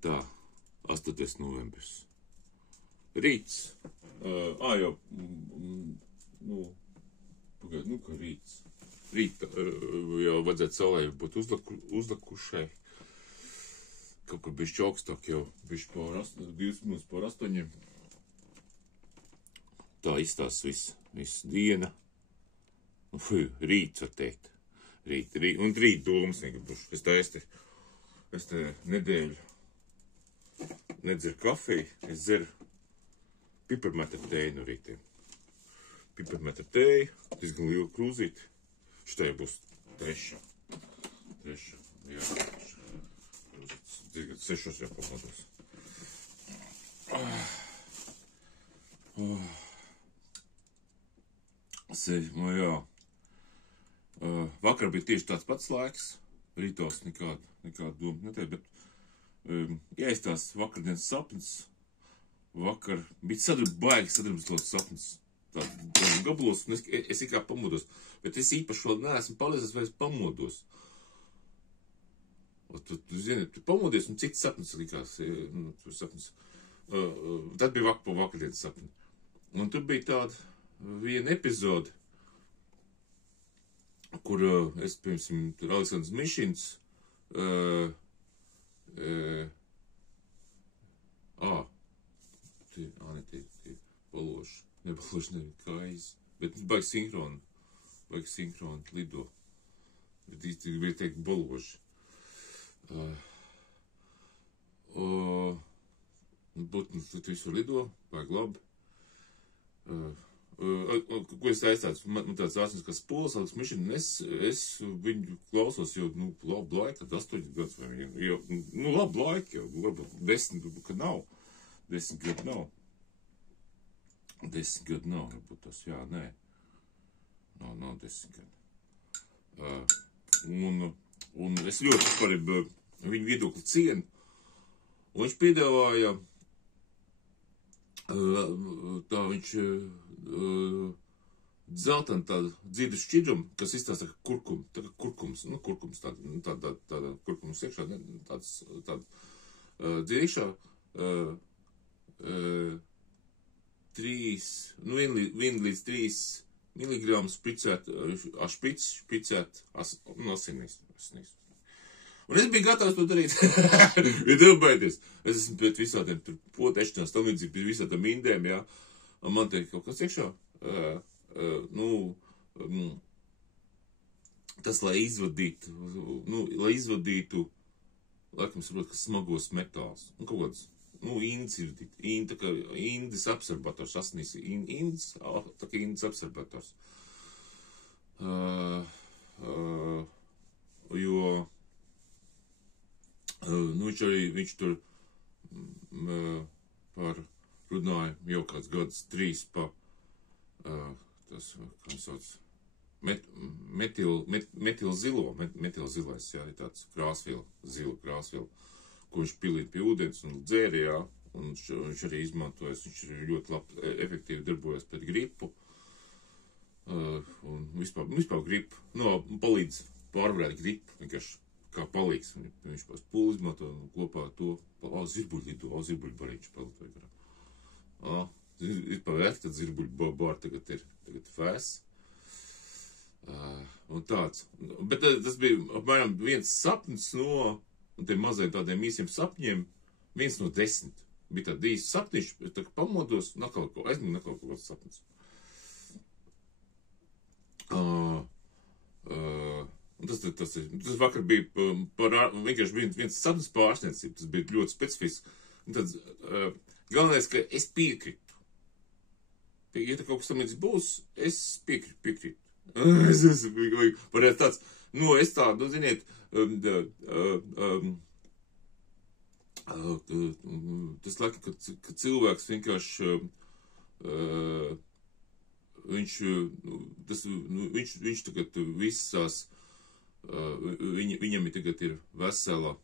Tā, 8. novembris. Rīts. Jau, ka rīts. Rīt jau vajadzētu saulē būt uzlikušai. Kaut kur bišķi augstāk jau, bišķi 20 minūtes pār 8. Tā izstās viss diena. Rīts, var teikt. Un rīt dūmas negribuši. Es te nedēļu nedzeru kafiju, es dzeru piparmēta tēju no rītiem. Piparmēta tēju, diezgan liela krūzīti. Šitai būs trešā. Jā, diezgan 6 jau pamodos. Jā. Vakar bija tieši tāds pats laiks. Rītos nekāda doma netēja, bet jāizstās vakardienas sapnis. Vakar bija baigi sadarbības sapnis. Tāda gabalos, un es kā pamodos. Bet es īpaši vēl neesmu palīdzis, vai es pamodos. Tu zini, tu pamodies, un cits sapnis likās. Tad bija vakardienas sapni. Un tur bija tāda viena epizode, kur es, piemēram, tur Aleksandrs Mišins, tie baloši, nebaloši, kājas, bet baigi sinhroni lido, bet īsti gribēju teikt baloši. Būtnes visu lido, baigi labi. Ko es aizstācu? Man tāds āsnis, kas pols, Aleks Mišins, es viņu klausos jau, labu laiku, 8 gadus vai jau, labu laiku jau, varbūt 10, ka nav. 10 gadu nav. 10 gadu nav, varbūt tas, jā, nē. Nav 10 gadu. Un es ļoti par viņu viedokli cienu, un viņš piedāvāja, tā viņš dzeltena tāda dzīdu šķidrumu, kas izstāsta kurkums, tāda kurkums iekšā, tāda dzīdu iekšā, 1 līdz 3 miligramus špricēt asinīs. Un es biju gatavs to darīt, ja tev baidies. Es esmu pēc visādiem potēšanās, tam līdzīgi pēc visādām indēm, jā. Un man teikt kaut kas iekšā. Tas, lai izvadītu, laikam saprot, kas smagos metāls. Un kaut kāds, indas ir, tā kā indas absorbators, asinīs, tā kā indas absorbators. Jo, viņš tur runāja jau kāds gads 3 pa tas, kā sauc, metilzilais, jā, ir tāds zila krāsviela, ko viņš pilīja pie ūdens un dzēra, jā, un viņš arī izmantojas, viņš ļoti labi, efektīvi darbojas pret gripu, un vispār gripu, palīdz pārvarēt gripu, vienkārši kā palīgs, viņš pēc pūli izmanto kopā ar to, zirbuļu barīču palīdz vai garā. Ir pavērti, tad zirbuļu bāri tagad ir fēs. Un tāds. Bet tas bija apmēram viens sapnis no tiem mazajiem tādiem īsiem sapņiem, 1 no 10. Bija tādi īsi sapniši, bet tā kā pamodos, aizmīgi kaut kāds sapnis. Tas vakar bija vienkārši viens sapnis pārsniecība, tas bija ļoti specifisks. Galvenais, ka es piekritu. Ja tā kaut kas tam līdz būs, es piekrītu. Varētu tāds, es tādu, ziniet, tas laikam, ka cilvēks vienkārši, viņš tagad visās, viņam tagad ir vesela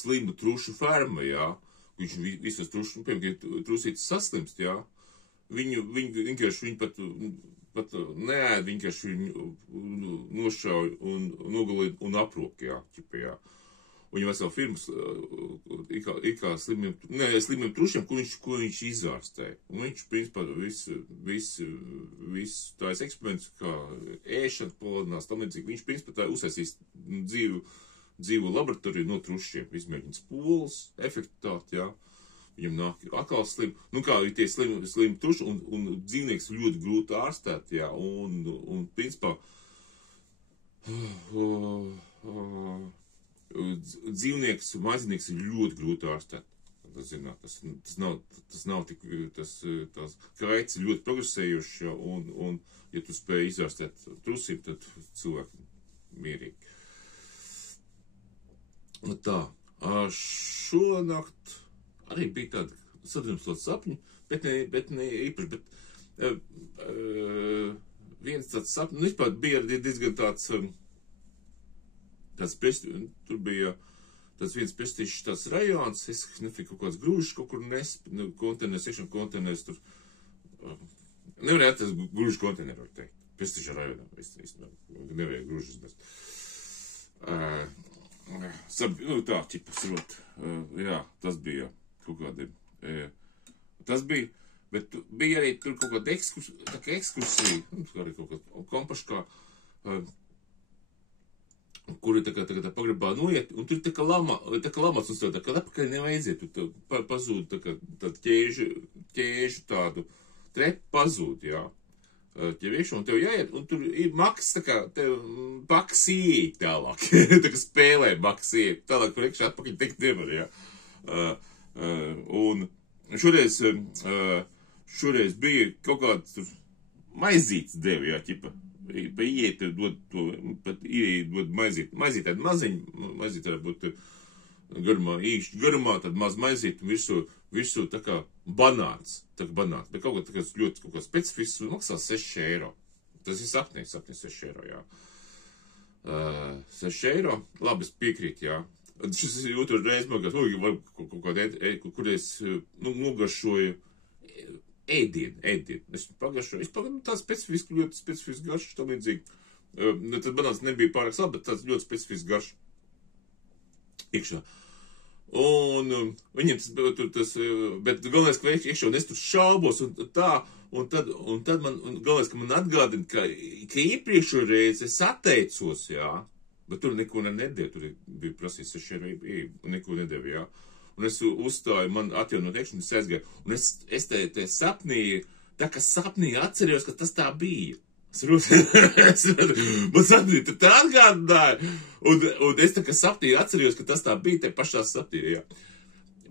slimu trušu ferma, jā. Viņš visos trušus, piemēram, trusītis saslimst, jā. Viņu vienkārši pat neēd, vienkārši viņu nošauj un nogalina un aprok, jā, ķipa, jā. viņam vesela firmas, it kā slimiem trušiem, ko viņš izārstēja. Un viņš, principā, visu tās eksperimentus, kā ēšana, palādinās, tam līdzīgi, viņš, principā, tā uztaisīs dzīvu laboratoriju no trušiem, izmēģina spolas, efektivitāti, jā. Viņam nāk atkal slim. Nu kā, ir tie slim truši, un dzīvnieks ļoti grūti ārstēt, jā, un principā, dzīvnieks, maiznieks ir ļoti grūti ārstēt. Tas nav tik, tās kaits ir ļoti progresējuši, ja, un ja tu spēj izārstēt trusību, tad cilvēki mierīgi. Un tā, šonakt arī bija tādi sadrumstot sapņi, bet ne īpaši, viens tāds sapņi, nu, vispār bija diezgan tāds tur bija tāds viens prestižs tāds rajons, es nefinu kaut kāds grūžs, kaut kur konteners, iekšana konteners, tur, nevarēja atrast grūžu konteneru, var teikt, prestižā rajonā, nevarēja grūžus nest. Tā, ķipas, jā, tas bija kaut kādiem, tas bija, bet bija arī tur kaut kāda ekskursija, arī kaut kāda kompaškā, kuri tā pagrabā noiet, un tur tā kā lamats, un tā kā atpakaļ nevajadzētu, tur pazūd tā ķēžu tādu, trepu pazūd, jā, ķeviešo, un tev jāiet, un tur ir maks, tā kā, tev baks ieiet tālāk, tā kā spēlē baks ieiet, tālāk, kur iekšā atpakaļ teikt nevar, jā. Un šoreiz bija kaut kāds maizītes devi, jā, ķipa. Pa ieiet dod to, pat ieiet dod maizīt. Maizīt tāda maziņa, maizīt tāda būt garumā, tāda maz maizīt, un virsū tā kā banāns, bet kaut kā ļoti kaut kā specifisks, un maksā 6 eiro. Tas ir sapnī 6 eiro, jā. 6 eiro, labi, es piekrītu, jā. Šis ir otru reizi, man kaut kādā, kur es nogaršoju ēdienu. Es pagaršoju, tāds specifisks, ļoti specifisks garšs, tam līdzīgi. Tad banāns nebija pārāk labi, bet tāds ļoti specifisks garšs iekšā. Un viņiem tas, bet galvenais, ka iekšā, un es tur šaubos, un tad man, galvenais, ka man atgādina, ka iepriekšo reizi es atteicos, jā. Bet tur neko nedēļ, tur bija prasījis 6 eiro, un neko nedēļ, jā. Un es uzstāju, man atjaunot iekšanu, es aizgāju, un es te sapnī, tā kā sapnī atcerējos, ka tas tā bija. Man sapnī, tā atgādināja, un es tā kā sapnī atcerējos, ka tas tā bija, te pašā sapnī, jā.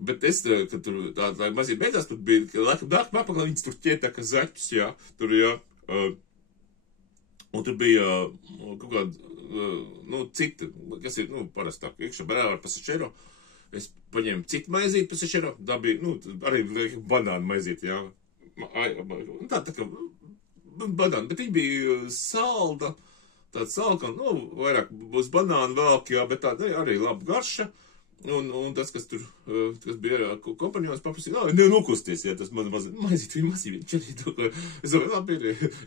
Bet es, kad tur tā mazīt beidzās, tur bija, laikam nākamā apakaļ, viņas tur ķēta tā kā zaķus, jā, tur, jā. Un tur bija kaut kāda, cita, kas ir, parastāk, iekšā barā par 6 eiro. Es paņēmu citu maizīti par 6 eiro, tā bija, arī banānu maizīti, jā. Tā kā banānu, bet viņi bija salda, tāda salka, vairāk būs banānu velk, jā, bet tāda arī laba garša. Un tas, kas tur, kas bija kompanijons, paprasīja, nokusties, jā, tas maizīt, viņa masīvi, es domāju, labi,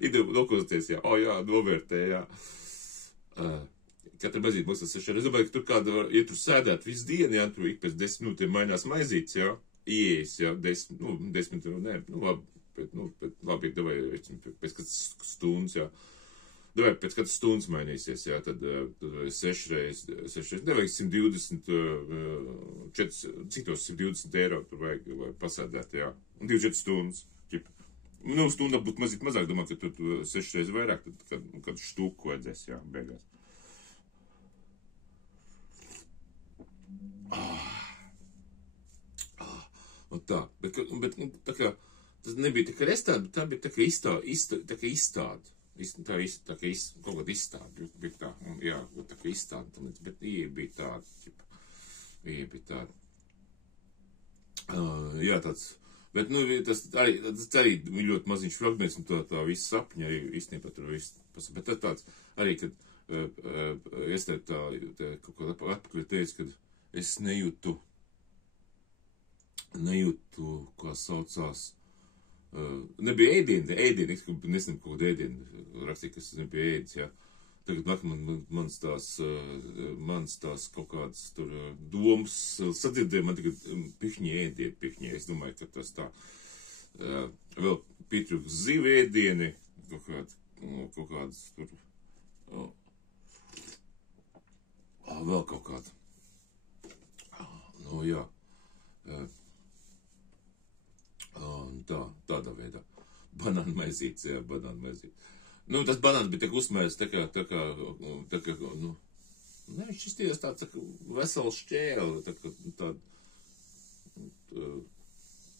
ir nokusties, jā, jā, novērtē, jā. Katra maizīt maksā 6 eiro. Es domāju, ka tur kāda, ja tur sēdēt visu dienu, jā, tur ik pēc 10 minūtēm mainās maizītes, jā, ieejas, jā, 10 eiro, nē, labi, davai, pēc kāds stundas, jā. Davai, pēc kādas stundas mainīsies, jā, tad 6 reizes, nevajag 120, citos 120 eiro tur vajag pasēdēt, jā, un 24 stundas, ķip. Stundā būtu mazāk, domā, ka tur 6 reizes vairāk, tad kad štuku vajadzēs, jā, beigās. Un tā, bet tā kā, tas nebija tā kā restāde, bet tā bija tā kā izstāde. Tā kā kaut kāda izstāde, bija tā, jā, tā kā izstāde, bet ieja bija tāda. Jā, tāds, bet, tas arī ļoti maziņš fragments, un tā viss sapņa arī īstenībā tur viss, bet tas tāds, arī, kad es te kaut kā atpakaļ teicu, kad es nejūtu, kā saucās, nebija ēdieni, es nezinu, kaut kāda ēdieni rakstīja, kas nebija ēdis, jā. Tagad nāk mans tās kaut kādas tur domas sadzirdēja, man tagad pihņi. Es domāju, ka tas tā. Vēl pietrūks zivu ēdieni, kaut kādas tur. Vēl kaut kāda. Nu, jā. Tādā veidā. Banāna maizītes, jā, banāna maizītes. Nu, tas banāns bija tik uzmērs, tā kā, nu, ne, viņš izties tāds, tā kā vesels šķēli, tā,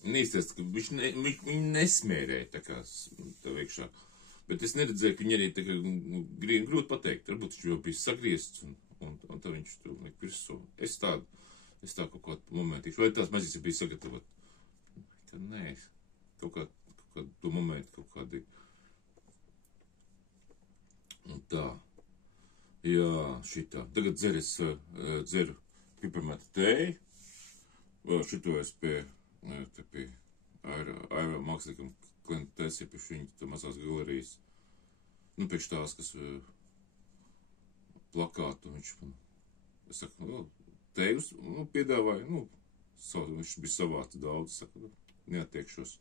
nīsties, ka viņš nesmērēja, tā kā, tā iekšā. Bet es neredzēju, ka viņi arī, tā kā, grūti pateikt, varbūt viņš jau bija sagriezts, un tā viņš tur liek virsū. Es tā kaut kādu momentīšu, vai tās maizītes bija sagatavot? Ka nē, kaut kādu to momentu, kaut kādi. Un tā. Jā, šitā. Tagad dzeru piparmēta tēju. Šito es pie Aira māksliniekam klientu taisīju pie viņa tā mazās galerijas. Nu, priekš tās, kas plakātu, viņš man, es saku, tējus, nu, piedāvāja, nu, viņš bija savāca daudz, saku, neattiekšos.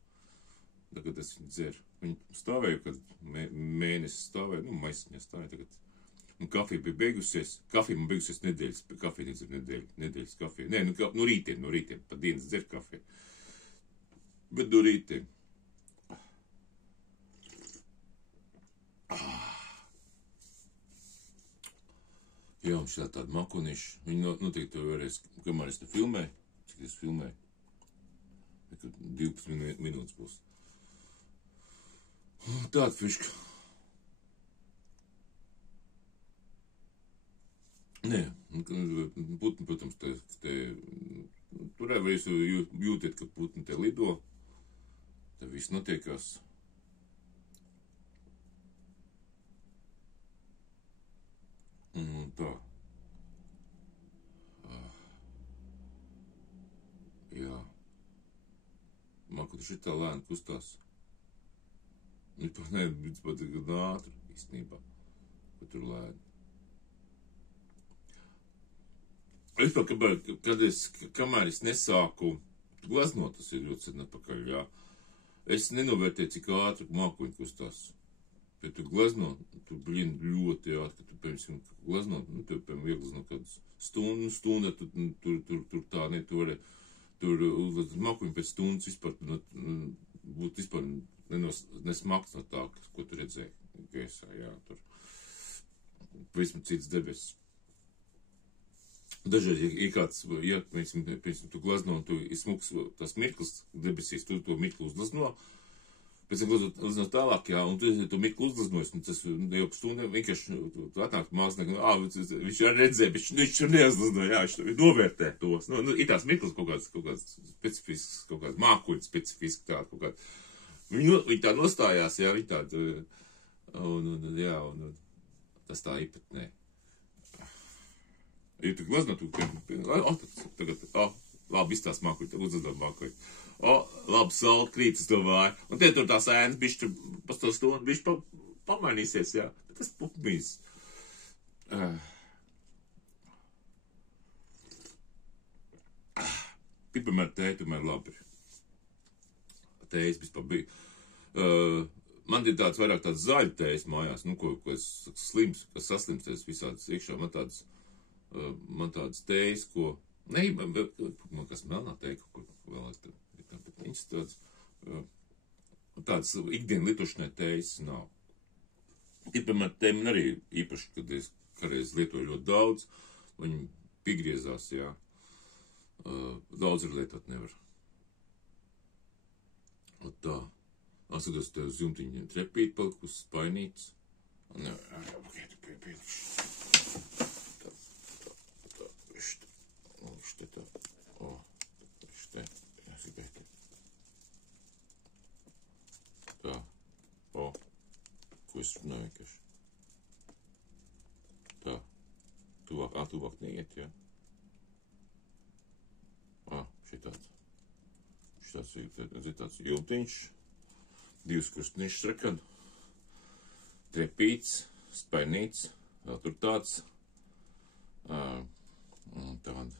Tagad es viņu dzeru. Viņi stāvēju, kad mēnesis stāvēju, nu, maisiņā stāvēju tagad. Un kafija bija beigusies. Kafija man beigusies nedēļas, kafija nedzer nedēļas kafija. Nē, no rītiem, pa dienas dzer kafiju. Bet no rītiem. Jā, un šitā tāda makoniša. Viņi noteikti to vēlreiz, kamēr es te filmēju, cik es filmēju. 12 minūtes būs. Tāda fiška. Nē, putni, protams, tur arī jūs jūtiet, ka putni te lido. Te viss notiekās. Un tā. Jā. Man, kad šitā lēni kustās. Nē, viņš pat gan ātri, īstenībā, ka tur lēni. Vispār, kamēr es nesāku glaznot, tas ir ļoti sen atpakaļ, jā. Es nenovērtēju, cik ātri mākoņi kustās. Ja tu glazno, tu ļoti ātri, ka tu, piemēram, glaznot, nu, tev, piemēram, ieglazno kādas stundu, tur tā, ne, tu vari, tur mākoņi pēc stundas vispār, būtu vispār nesmaks no tā, ko tu redzēji gaisā, jā, tur. Vismaz cits debesis. Dažreiz, ja kāds, piemēram, tu glazno un tu izsmuks tās mirklis debesīs, tu to mirkli uzglazno, pēc tam glazno tālāk, jā, un tu to mirkli uzglaznojas, un tas jau pa stundiem vienkārši tu atnāk mākslinieki, viņš arī redzēja, bet viņš tur neuzglazno, jā, viņš novērtē tos. Nu, ir tās mirklis kaut kāds specifisks, kaut kāds mākoņi specifiski tāda, kaut kāda. Viņi tā nostājās, jā, viņi tāda, jā, un tas tā īpatnē. Ja tu glazno, tagad, labi, izstās mākoņi, tad uzglazno mākoņi. Labi, saule krīt uz to vāju. Un tie tur tās ēnas bišķi pa to stundu bišķi pamainīsies, jā. Tas pupmīs. Piparmēta tēja tomēr labi ir. Tējas vispār bija. Man ir tāds vairāk tāds zaļu tējas mājās, nu, ko es slims, kas saslimsties visādas iekšā. Man tādas tējas, ko, ne, man kas melnā tēja, kaut ko vēl es tad, bet viņas tāds ikdien lietošanai tējas nav. Piparmēta tēja man arī īpaši, kad es kādreiz lietoju ļoti daudz, viņi piegriezās, jā. Daudz arī lietot nevar. Un tā. Atskatos, tev uz jumtiņiem trepīt palikusi, spainīts. Pagaidu, pielikšu. Tā. Jāsagaita. Tā. Ko es runāju vienkārši? Tā. Tuvāk neiet, jā. Šitāds. Šitāds ir tāds jumtiņš. 2 krustniešus rakad. Trepīts, spainīts. vēl tur tāds. Tāda.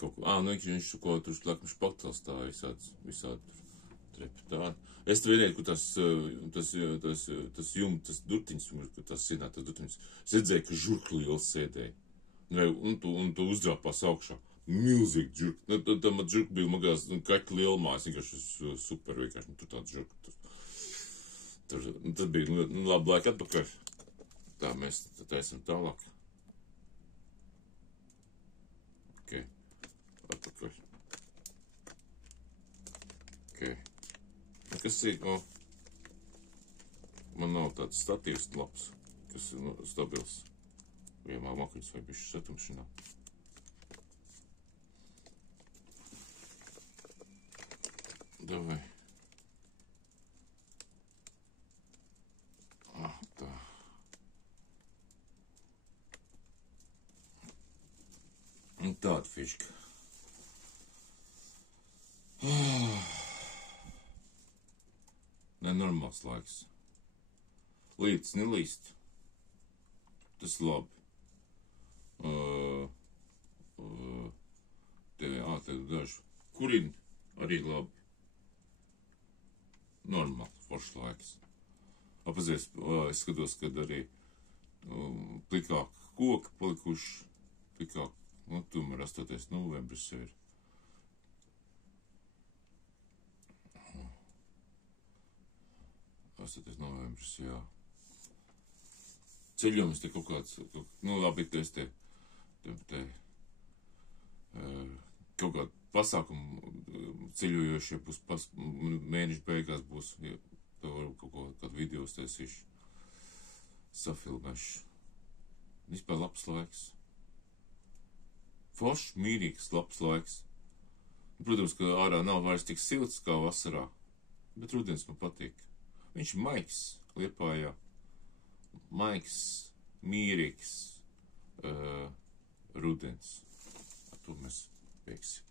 Kaut ko, nu viņš ko tur slakmiši paktals tā visādi tur trepi tāda. Es vienīgi, kur tas durtiņas, kur tas sināt, tas durtiņas, es redzēju, ka žurkli liels sēdēja. Un tu uzdrāpās augšā. Milzīgi žurkli. Tam žurkli bija magās kaķi lielmās, vienkārši super, vienkārši tur tāds žurkli. Tad bija labi laika atpakaļ. Tā mēs taisam tālāk. Ok. Atpakaļ. Ok. Kas ir? Man nav tāds statīvs labs, kas ir stabils. Vienmēr makaļas vai bišķi satumšanā. Davai. Tā. Un tāda fiška. Nenormāls laiks. Līdz nelīst. Tas labi. Te daži. Kurini arī labi. Normāli, foršs laiks. Apazies, es skatos, kad arī plikāk koki palikuši. Plikāk, tomēr 8. novembris ir. 8. novembris, jā. Ceļojums te kaut kāds, labi, es te kaut kādu pasākumu ceļojošie būs mēneša beigās būs, ja tev varu kādu video uztaisīšu, safilmēšu. Vispār labs laiks. Foršs, mīrīgs, labs laiks. Protams, ka ārā nav vairs tik silts kā vasarā, bet rudens man patīk. Viņš ir maigs, Liepājā. Maigs, mīrīgs rudens. Ar to mēs beigsim.